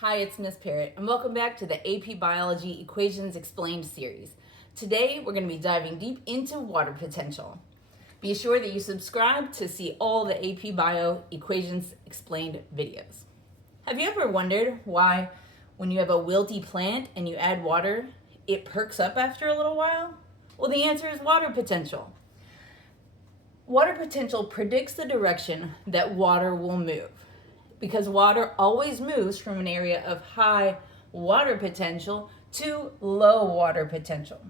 Hi, it's Miss Parrott, and welcome back to the AP Biology Equations Explained series. Today, we're going to be diving deep into water potential. Be sure that you subscribe to see all the AP Bio Equations Explained videos. Have you ever wondered why, when you have a wilty plant and you add water, it perks up after a little while? Well, the answer is water potential. Water potential predicts the direction that water will move, because water always moves from an area of high water potential to low water potential.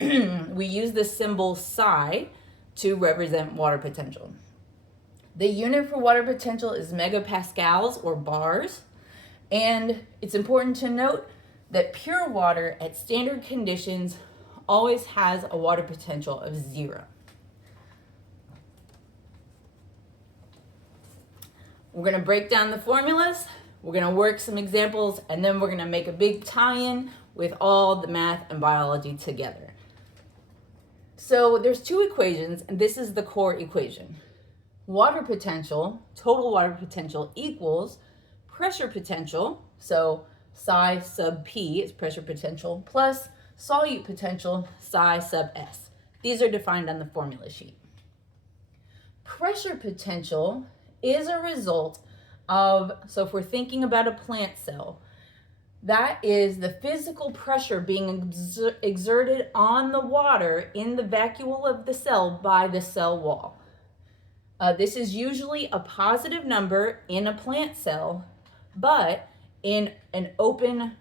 We use the symbol psi to represent water potential. The unit for water potential is megapascals or bars, and it's important to note that pure water at standard conditions always has a water potential of 0. We're going to break down the formulas, we're going to work some examples, and then we're going to make a big tie-in with all the math and biology together. So there's two equations, and this is the core equation. Water potential, total water potential, equals pressure potential, so psi sub P is pressure potential, plus solute potential, psi sub S. These are defined on the formula sheet. Pressure potential is a result of, so if we're thinking about a plant cell, that is the physical pressure being exerted on the water in the vacuole of the cell by the cell wall. This is usually a positive number in a plant cell, but in an open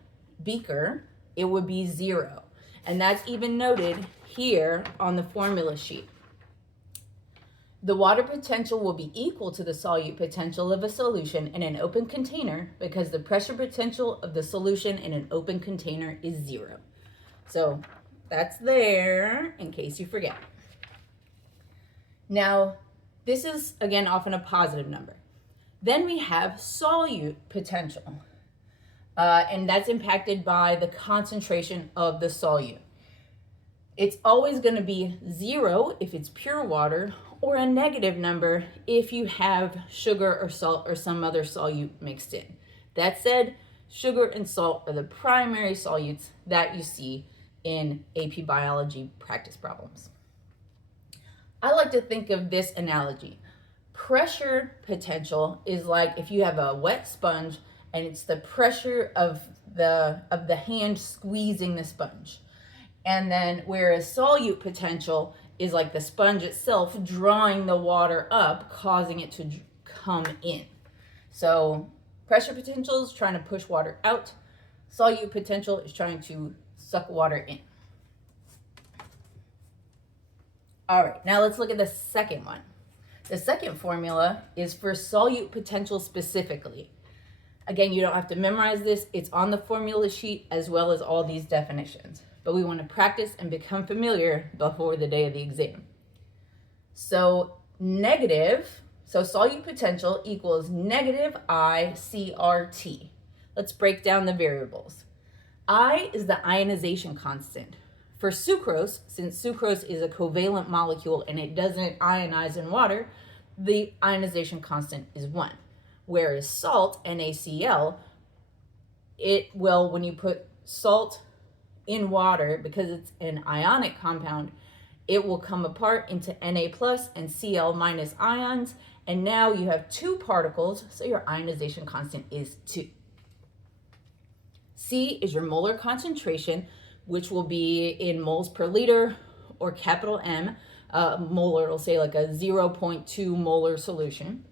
beaker, it would be 0. And that's even noted here on the formula sheet. The water potential will be equal to the solute potential of a solution in an open container because the pressure potential of the solution in an open container is 0. So that's there in case you forget. Now, this is, again, often a positive number. Then we have solute potential, and that's impacted by the concentration of the solute. It's always going to be 0 if it's pure water, or a negative number if you have sugar or salt or some other solute mixed in. That said, sugar and salt are the primary solutes that you see in AP Biology practice problems. I like to think of this analogy. Pressure potential is like if you have a wet sponge and it's the pressure of the hand squeezing the sponge. And then whereas solute potential is like the sponge itself drawing the water up, causing it to come in. So pressure potential is trying to push water out. Solute potential is trying to suck water in. All right, now let's look at the second one. The second formula is for solute potential specifically. Again, you don't have to memorize this. It's on the formula sheet as well as all these definitions. But we want to practice and become familiar before the day of the exam. So solute potential equals negative iCRT. Let's break down the variables. I is the ionization constant. For sucrose, since sucrose is a covalent molecule and it doesn't ionize in water, the ionization constant is 1. Whereas salt, NaCl, it will, when you put salt in water, because it's an ionic compound, it will come apart into Na plus and Cl minus ions, and now you have 2 particles, so your ionization constant is 2. C is your molar concentration, which will be in moles per liter, or capital M. Molar, it'll say like a 0.2 molar solution.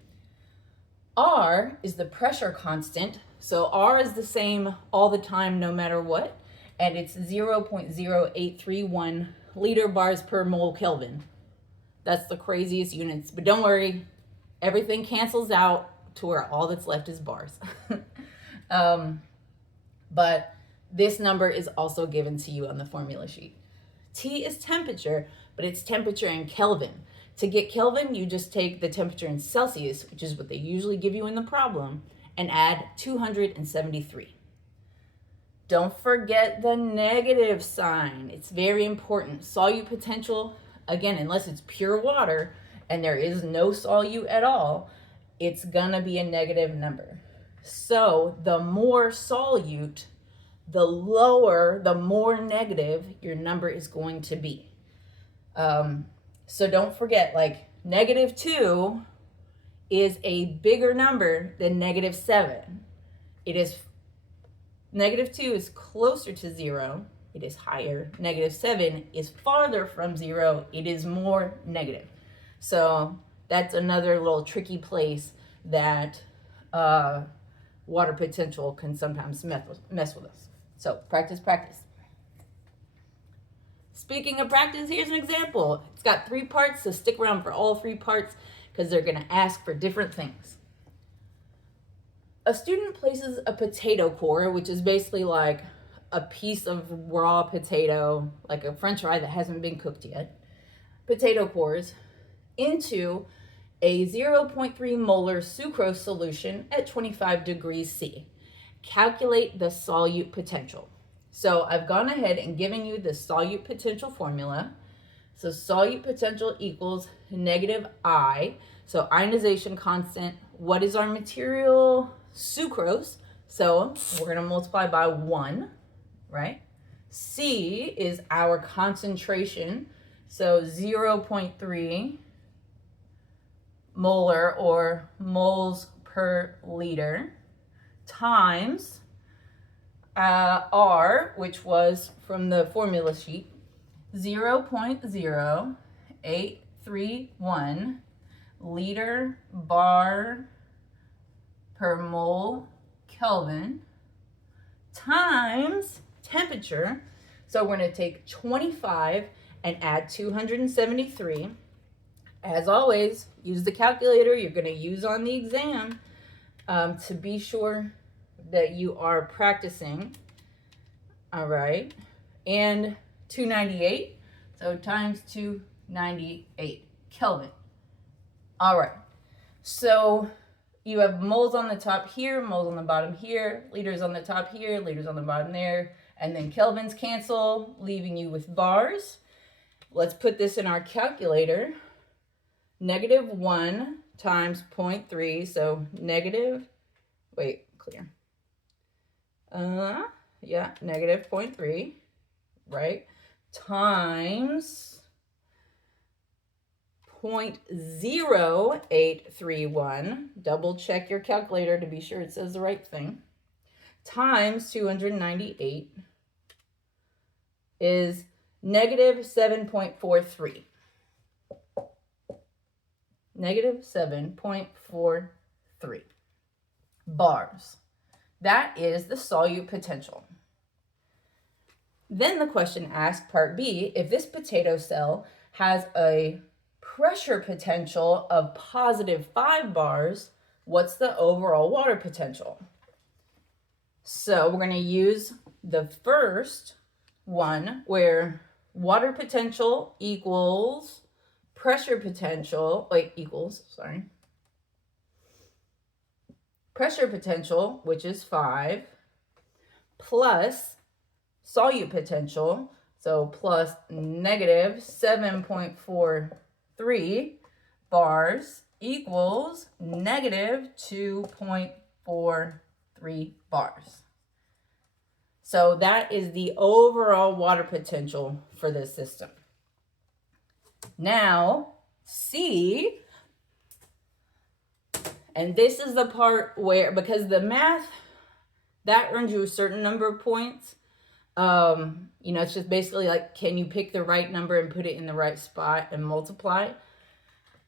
R is the pressure constant, so R is the same all the time no matter what, and it's 0.0831 liter bars per mole Kelvin. That's the craziest units, but don't worry, everything cancels out to where all that's left is bars. But this number is also given to you on the formula sheet. T is temperature, but it's temperature in Kelvin. To get Kelvin, you just take the temperature in Celsius, which is what they usually give you in the problem, and add 273. Don't forget the negative sign. It's very important. Solute potential, again, unless it's pure water and there is no solute at all, it's gonna be a negative number. So the more solute, the lower, the more negative your number is going to be. So don't forget, like -2 is a bigger number than -7. It is, -2 is closer to 0. It is higher. -7 is farther from 0. It is more negative. So that's another little tricky place that water potential can sometimes mess with us. So practice, practice. Speaking of practice, here's an example. It's got 3 parts, so stick around for all 3 parts because they're going to ask for different things. A student places a potato core, which is basically like a piece of raw potato, like a french fry that hasn't been cooked yet, potato cores, into a 0.3 molar sucrose solution at 25 degrees C. Calculate the solute potential. So I've gone ahead and given you the solute potential formula. So solute potential equals -I. So ionization constant. What is our material? Sucrose. So we're going to multiply by 1, right? C is our concentration. So 0.3 molar or moles per liter times R, which was from the formula sheet, 0.0831 liter bar per mole Kelvin times temperature. So we're going to take 25 and add 273. As always, use the calculator you're going to use on the exam to be sure that you are practicing. All right. And 298. So times 298 Kelvin. All right. So you have moles on the top here, moles on the bottom here, liters on the top here, liters on the bottom there, and then Kelvins cancel, leaving you with bars. Let's put this in our calculator. -1 times 0.3, so -0.3, right, times 0.0831, double check your calculator to be sure it says the right thing, times 298 is -7.43. -7.43 bars. That is the solute potential. Then the question asks, part B, if this potato cell has a pressure potential of +5 bars, what's the overall water potential? So we're going to use the first one where water potential equals pressure potential, pressure potential, which is 5, plus solute potential, so plus -7.43 bars equals -2.43 bars. So that is the overall water potential for this system. Now, C, and this is the part where, because the math, that earns you a certain number of points. It's just basically like, can you pick the right number and put it in the right spot and multiply?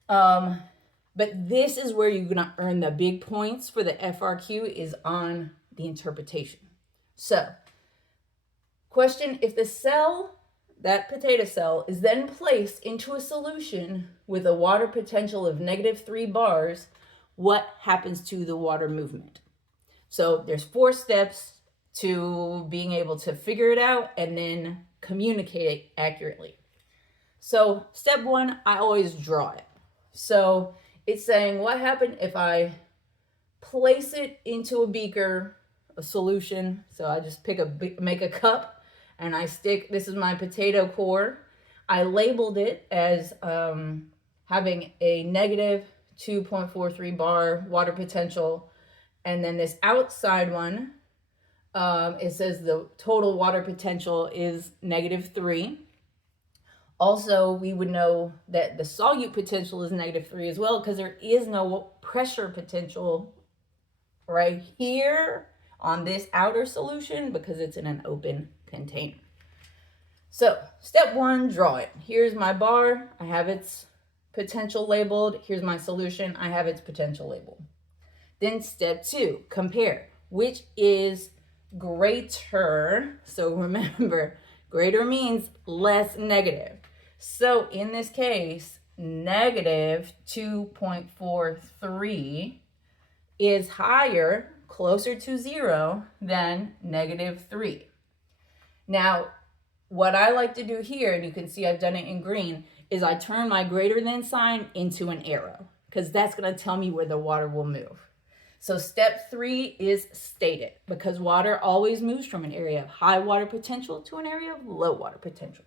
But this is where you're going to earn the big points for the FRQ, is on the interpretation. So, question, if the cell, that potato cell, is then placed into a solution with a water potential of -3 bars, what happens to the water movement? So there's 4 steps to being able to figure it out and then communicate it accurately. So step 1, I always draw it. So it's saying, what happened if I place it into a beaker, a solution? So I just make a cup, and I stick, this is my potato core. I labeled it as having a -2.43 bar water potential, And then this outside one, it says the total water potential is -3. Also, we would know that the solute potential is -3 as well, because there is no pressure potential right here on this outer solution because it's in an open container. So step 1, draw it. Here's my bar. I have its potential labeled. Here's my solution. I have its potential labeled. Then step 2, compare. Which is greater? So remember, greater means less negative. So in this case, -2.43 is higher, closer to 0 than -3. Now, what I like to do here, and you can see I've done it in green, is I turn my greater than sign into an arrow, because that's going to tell me where the water will move. So step 3 is stated, because water always moves from an area of high water potential to an area of low water potential.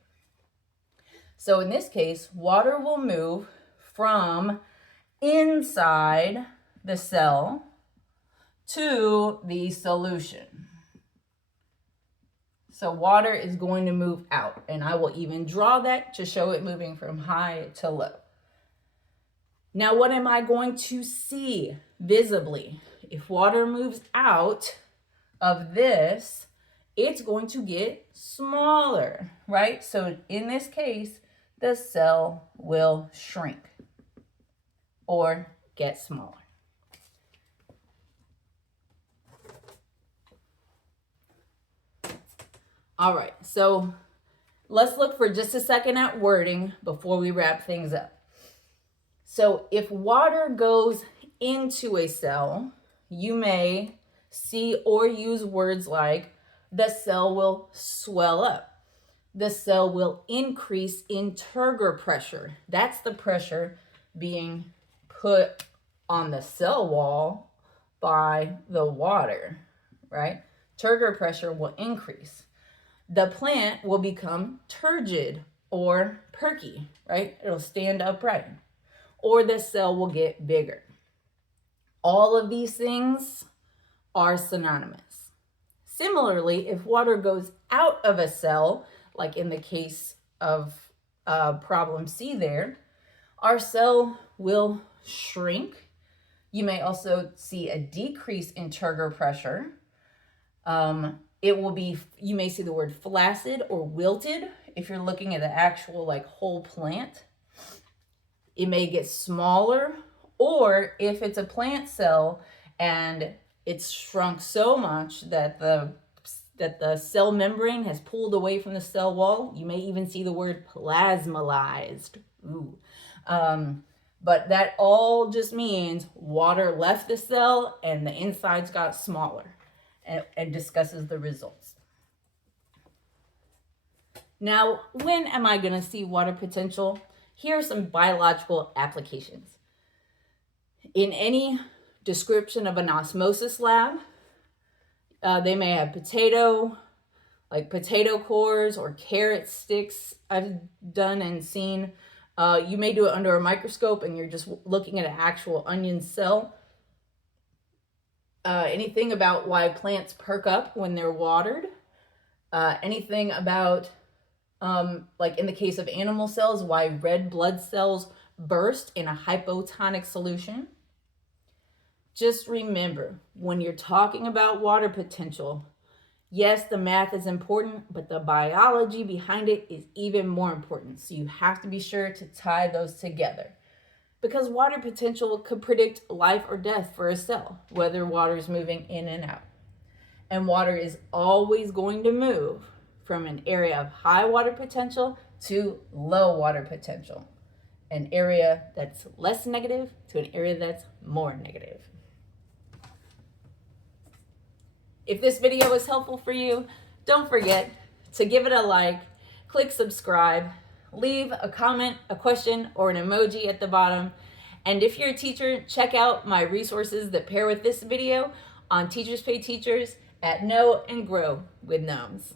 So in this case, water will move from inside the cell to the solution. So water is going to move out, and I will even draw that to show it moving from high to low. Now, what am I going to see visibly? If water moves out of this, it's going to get smaller, right? So in this case, the cell will shrink or get smaller. All right, so let's look for just a second at wording before we wrap things up. So if water goes into a cell, you may see or use words like the cell will swell up. The cell will increase in turgor pressure. That's the pressure being put on the cell wall by the water, right? Turgor pressure will increase. The plant will become turgid or perky, right? It'll stand upright. Or the cell will get bigger. All of these things are synonymous. Similarly, if water goes out of a cell, like in the case of problem C there, our cell will shrink. You may also see a decrease in turgor pressure. It will be, you may see the word flaccid or wilted if you're looking at the actual like whole plant. It may get smaller, or if it's a plant cell and it's shrunk so much that the cell membrane has pulled away from the cell wall, you may even see the word plasmolyzed. Ooh. But that all just means water left the cell and the insides got smaller, and discusses the results. Now, when am I going to see water potential? Here are some biological applications. In any description of an osmosis lab, they may have potato cores or carrot sticks I've done and seen. You may do it under a microscope and you're just looking at an actual onion cell. Anything about why plants perk up when they're watered. Anything about, like in the case of animal cells, why red blood cells burst in a hypotonic solution. Just remember, when you're talking about water potential, yes, the math is important, but the biology behind it is even more important. So you have to be sure to tie those together. Because water potential could predict life or death for a cell, whether water is moving in and out. And water is always going to move from an area of high water potential to low water potential. An area that's less negative to an area that's more negative. If this video was helpful for you, don't forget to give it a like, click subscribe, leave a comment, a question, or an emoji at the bottom. And if you're a teacher, check out my resources that pair with this video on Teachers Pay Teachers at Know and Grow with Gnomes.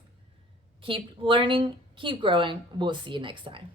Keep learning, keep growing. We'll see you next time.